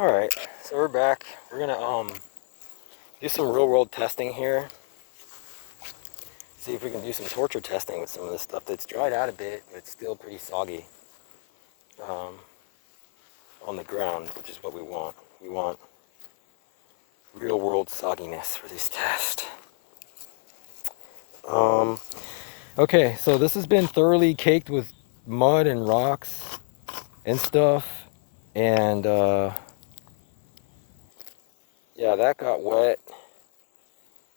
Alright, so we're back. We're gonna do some real world testing here. See if we can do some torture testing with some of this stuff that's dried out a bit, but it's still pretty soggy on the ground, which is what we want. We want real world sogginess for this test. Okay, so this has been thoroughly caked with mud and rocks and stuff, and yeah, that got wet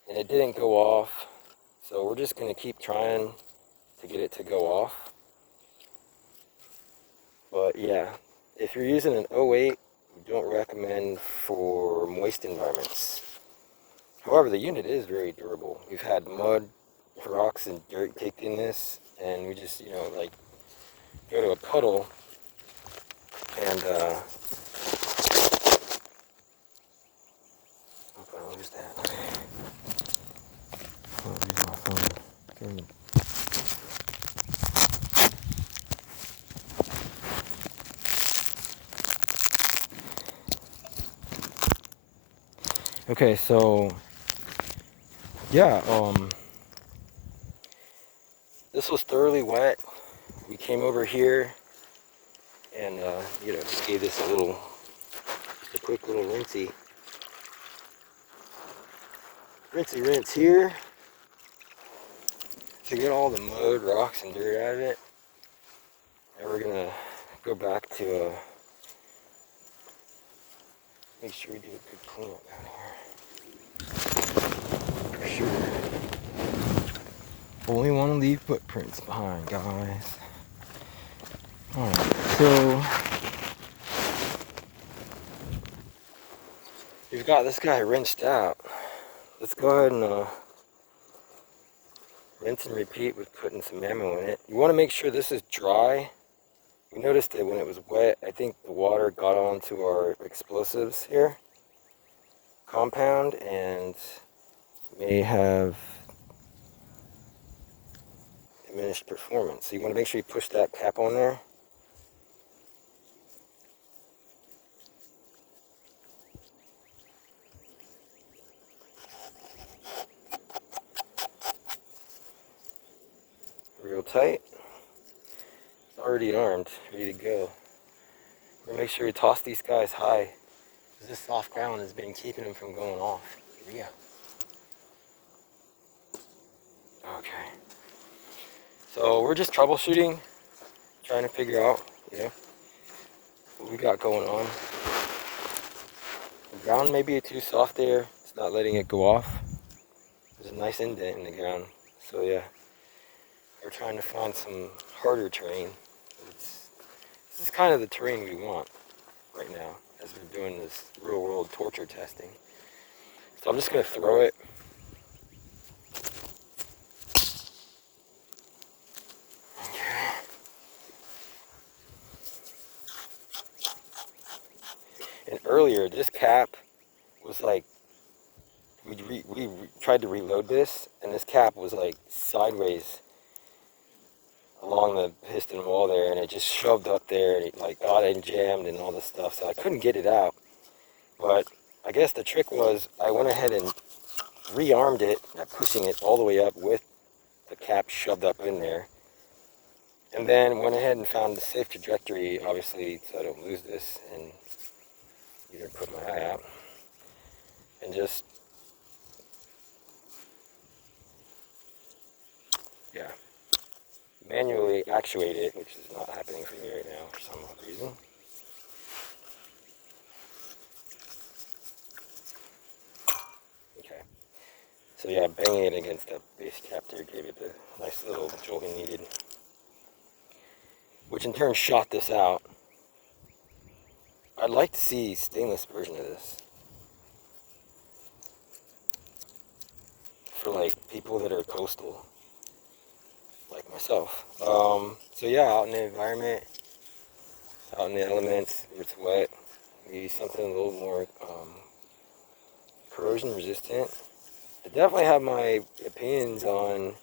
and it didn't go off, so we're just gonna keep trying to get it to go off. But yeah, if you're using an 08, we don't recommend for moist environments. However, the unit is very durable. We've had mud, rocks, and dirt caked in this, and we just, like go to a puddle and hope I don't lose that. I'll use my phone. Okay, so yeah, this was thoroughly wet. We came over here and just gave this just a quick little rinse here to get all the mud, rocks, and dirt out of it. And we're gonna go back to make sure we do a good cleanup down here. For sure. Only want to leave footprints behind, guys. Alright, so we've got this guy rinsed out. Let's go ahead and rinse and repeat with putting some ammo in it. You want to make sure this is dry. We noticed that when it was wet, I think the water got onto our explosives here, compound, and may have diminished performance. So you want to make sure you push that cap on there. Real tight. It's already armed, ready to go. We're gonna make sure we toss these guys high, because this soft ground has been keeping them from going off. Here we go. Okay. So we're just troubleshooting, trying to figure out, what we got going on. The ground may be too soft there. It's not letting it go off. There's a nice indent in the ground. So yeah, we're trying to find some harder terrain. This is kind of the terrain we want right now as we're doing this real world torture testing. So I'm just going to throw it. And earlier, this cap was like, we tried to reload this, and this cap was like sideways along the piston wall there, and it just shoved up there, and it like got in jammed and all this stuff, so I couldn't get it out. But I guess the trick was I went ahead and rearmed it by pushing it all the way up with the cap shoved up in there, and then went ahead and found the safe trajectory, obviously, so I don't lose this, and either put my eye out, and just, yeah, manually actuate it, which is not happening for me right now for some odd reason. Okay, so yeah, banging it against that base cap there gave it the nice little jolt it needed, which in turn shot this out. I'd like to see stainless version of this for like people that are coastal, like myself. So yeah, out in the environment, out in the elements, where it's wet, maybe something a little more corrosion resistant. I definitely have my opinions on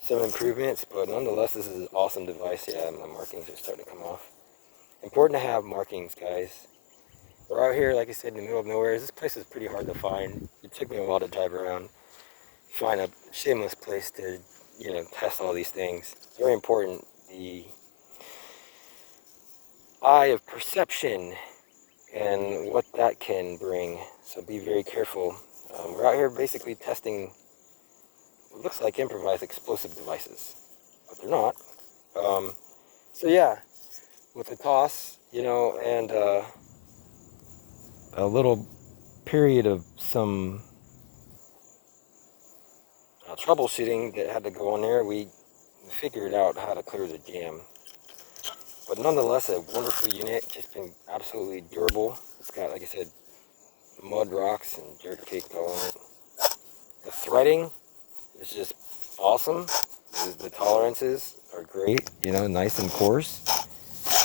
some improvements, but nonetheless, this is an awesome device. Yeah, my markings are starting to come off. Important to have markings, guys. We're out here, like I said, in the middle of nowhere. This place is pretty hard to find. It took me a while to drive around, find a shameless place to, test all these things. It's very important, the eye of perception and what that can bring. So be very careful. We're out here basically testing what looks like improvised explosive devices, but they're not. So yeah, with a toss, and a little period of some troubleshooting that had to go on there, we figured out how to clear the jam. But nonetheless, a wonderful unit, just been absolutely durable. It's got, like I said, mud rocks and dirt caked all in it. The threading is just awesome. The tolerances are great, nice and coarse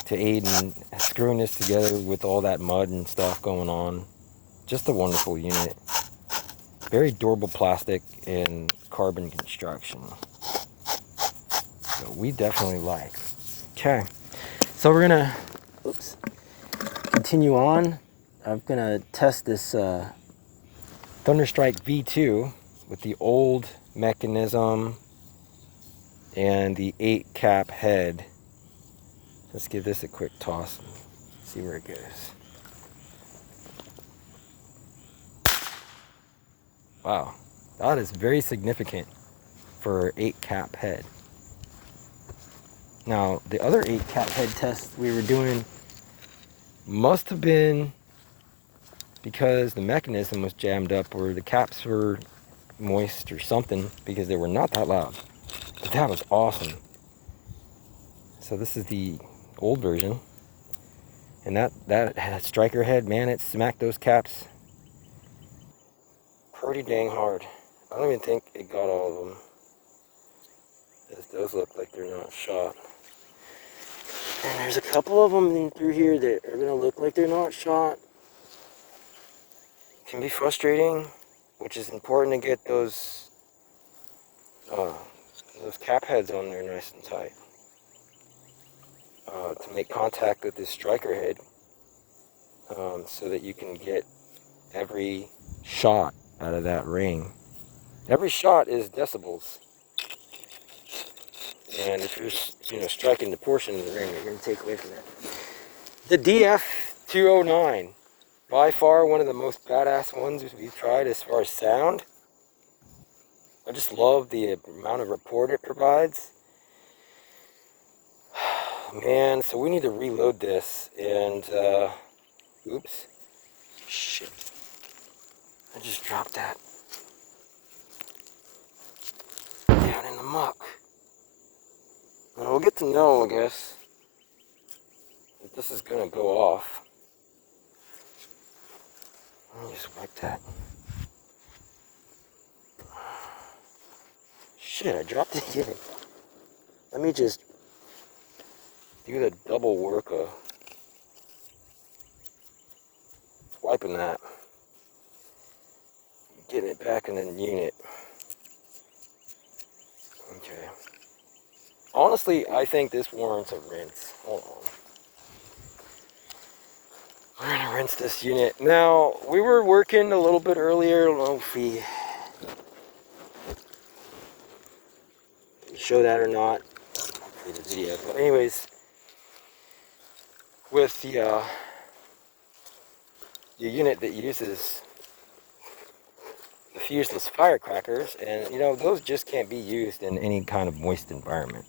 to aid in screwing this together with all that mud and stuff going on. Just a wonderful unit. Very durable plastic and carbon construction. So we definitely like. Okay, so we're gonna continue on. I'm gonna test this Thunderstrike V2 with the old mechanism and the 8 cap head. Let's give this a quick toss and see where it goes. Wow, that is very significant for 8 cap head. Now, the other 8 cap head test we were doing must have been because the mechanism was jammed up or the caps were moist or something, because they were not that loud. But that was awesome. So this is the old version. And that striker head, man, it smacked those caps pretty dang hard. I don't even think it got all of them. Those look like they're not shot. And there's a couple of them through here that are gonna look like they're not shot. It can be frustrating, which is important to get those cap heads on there nice and tight. To make contact with this striker head, so that you can get every shot out of that ring. Every shot is decibels. And if you're striking the portion of the ring, you're going to take away from that. The DF209, by far one of the most badass ones we've tried as far as sound. I just love the amount of rapport it provides. Man, so we need to reload this, and oops, shit, I just dropped that down in the muck. And we'll get to know, I guess, if this is gonna go off. Let me just wipe that. Shit, I dropped it again. Let me just do the double work of wiping that, getting it back in the unit. Okay. Honestly, I think this warrants a rinse. Hold on. We're gonna rinse this unit. Now, we were working a little bit earlier. I don't know if we show that or not. Hopefully the video. But anyways, with the unit that uses the fuseless firecrackers, and those just can't be used in any kind of moist environment.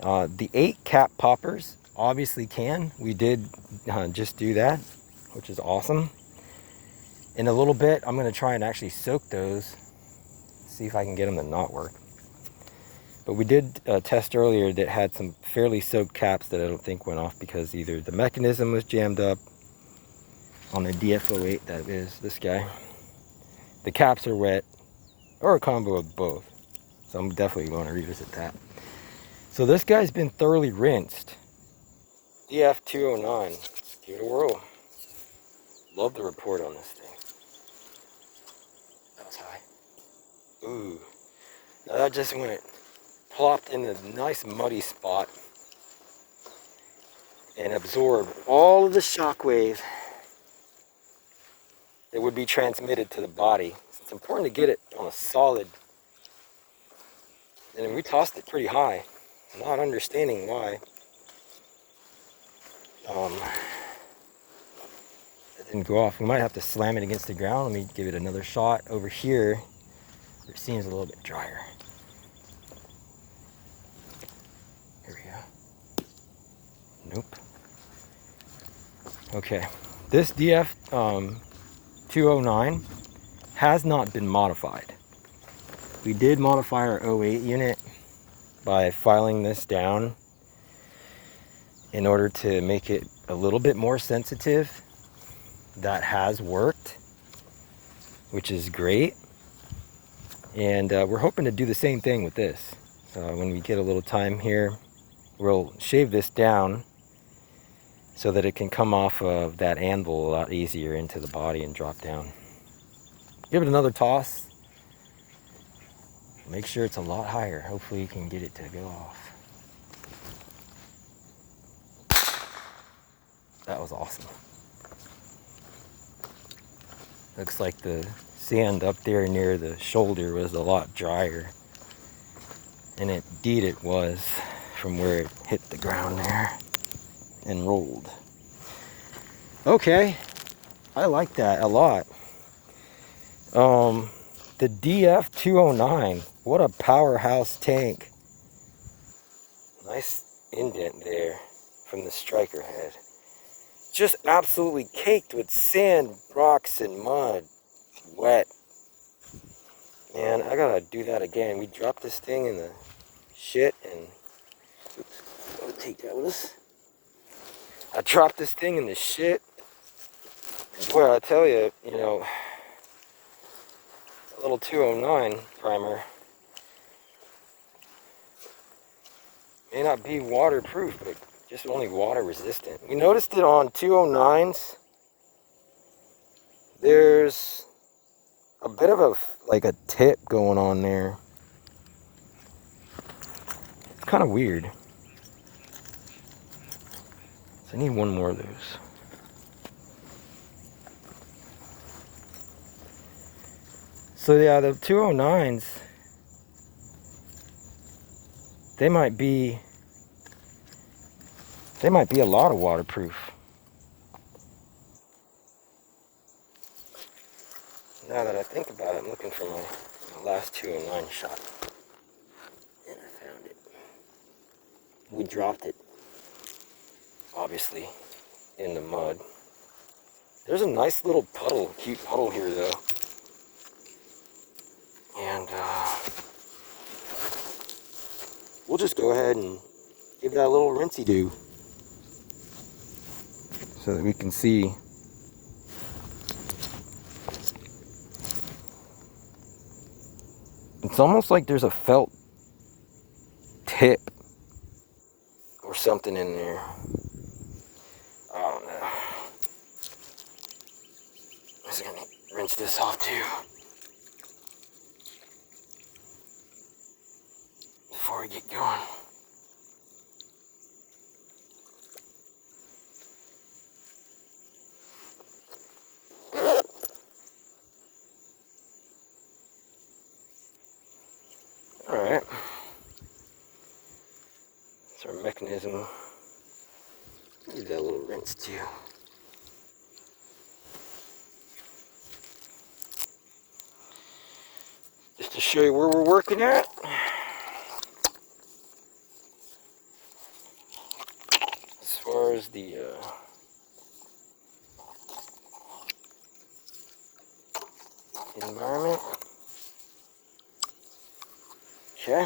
The 8 cap poppers obviously can. We did just do that, which is awesome. In a little bit, I'm going to try and actually soak those, see if I can get them to not work. But we did test earlier that had some fairly soaked caps that I don't think went off because either the mechanism was jammed up on the DF08, that is this guy. The caps are wet, or a combo of both. So I'm definitely going to revisit that. So this guy's been thoroughly rinsed. DF209. Let's give it a whirl. Love the report on this thing. That was high. Ooh. Now that just went plopped in a nice muddy spot. and absorb all of the shock wave that would be transmitted to the body. It's important to get it on a solid, and we tossed it pretty high, not understanding why. It didn't go off. We might have to slam it against the ground. Let me give it another shot over here. It seems a little bit drier. Here we go. Nope. Okay. This DF 209 has not been modified. We did modify our 08 unit by filing this down in order to make it a little bit more sensitive. That has worked, which is great. And we're hoping to do the same thing with this. So when we get a little time here, we'll shave this down so that it can come off of that anvil a lot easier into the body and drop down. Give it another toss. Make sure it's a lot higher. Hopefully you can get it to go off. That was awesome. Looks like the sand up there near the shoulder was a lot drier. And indeed it was, from where it hit the ground there and rolled. Okay, I like that a lot. The DF 209, what a powerhouse tank. Nice indent there from the striker head. Just absolutely caked with sand, rocks, and mud. Wet. Man, I gotta do that again. We dropped this thing in the shit and... Oops, I'll take that with us. I dropped this thing in the shit. And boy, I tell you, you know, a little 209 primer may not be waterproof, but just only water resistant. We noticed it on 209s. There's a bit of a tip going on there. It's kind of weird. So I need one more of those. So yeah, the 209s, they might be a lot of waterproof. Now that I think about it, I'm looking for my last 209 shot. And I found it. We dropped it, obviously, in the mud. There's a nice little puddle, cute puddle here though. And we'll just go ahead and give that a little rinsey-do so that we can see. It's almost like there's a felt tip or something in there. I don't know. I'm just gonna rinse this off too before we get going. Alright. That's our mechanism. Give that a little rinse too. Just to show you where we're working at. As far as the environment. Okay.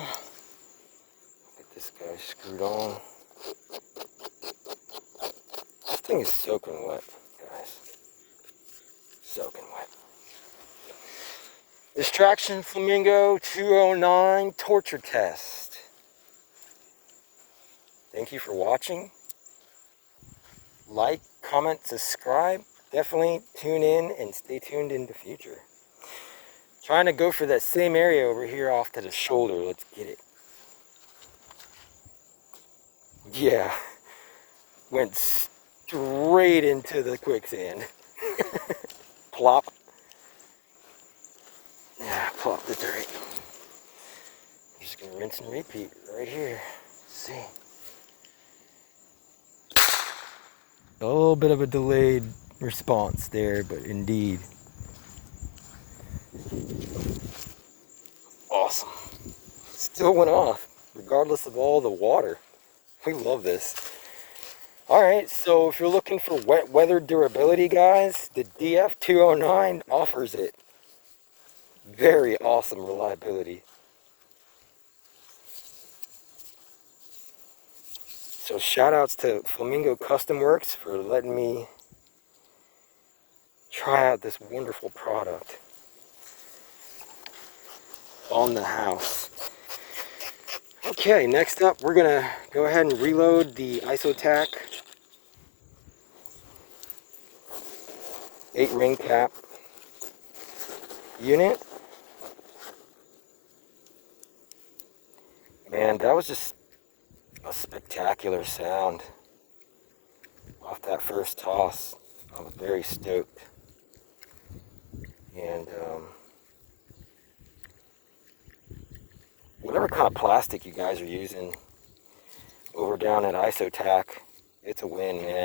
Get this guy screwed on. This thing is soaking wet, guys. Soaking wet. Distraction Flamingo 209 torture test. Thank you for watching. Like, comment, subscribe. Definitely tune in and stay tuned in the future. Trying to go for that same area over here off to the shoulder. Let's get it. Yeah. went straight into the quicksand. Plop. Yeah, plop the dirt. I'm just gonna rinse and repeat right here. See. A little bit of a delayed response there, but indeed. Awesome. Still went off, regardless of all the water. We love this. Alright, so if you're looking for wet weather durability, guys, the DF209 offers it. Very awesome reliability. So shout outs to Flamingo Customworks for letting me try out this wonderful product on the house. Okay, next up we're gonna go ahead and reload the Isotac 8-ring cap unit. Man, that was just a spectacular sound off that first toss. I was very stoked. And whatever kind of plastic you guys are using over down at Isotac, it's a win, man.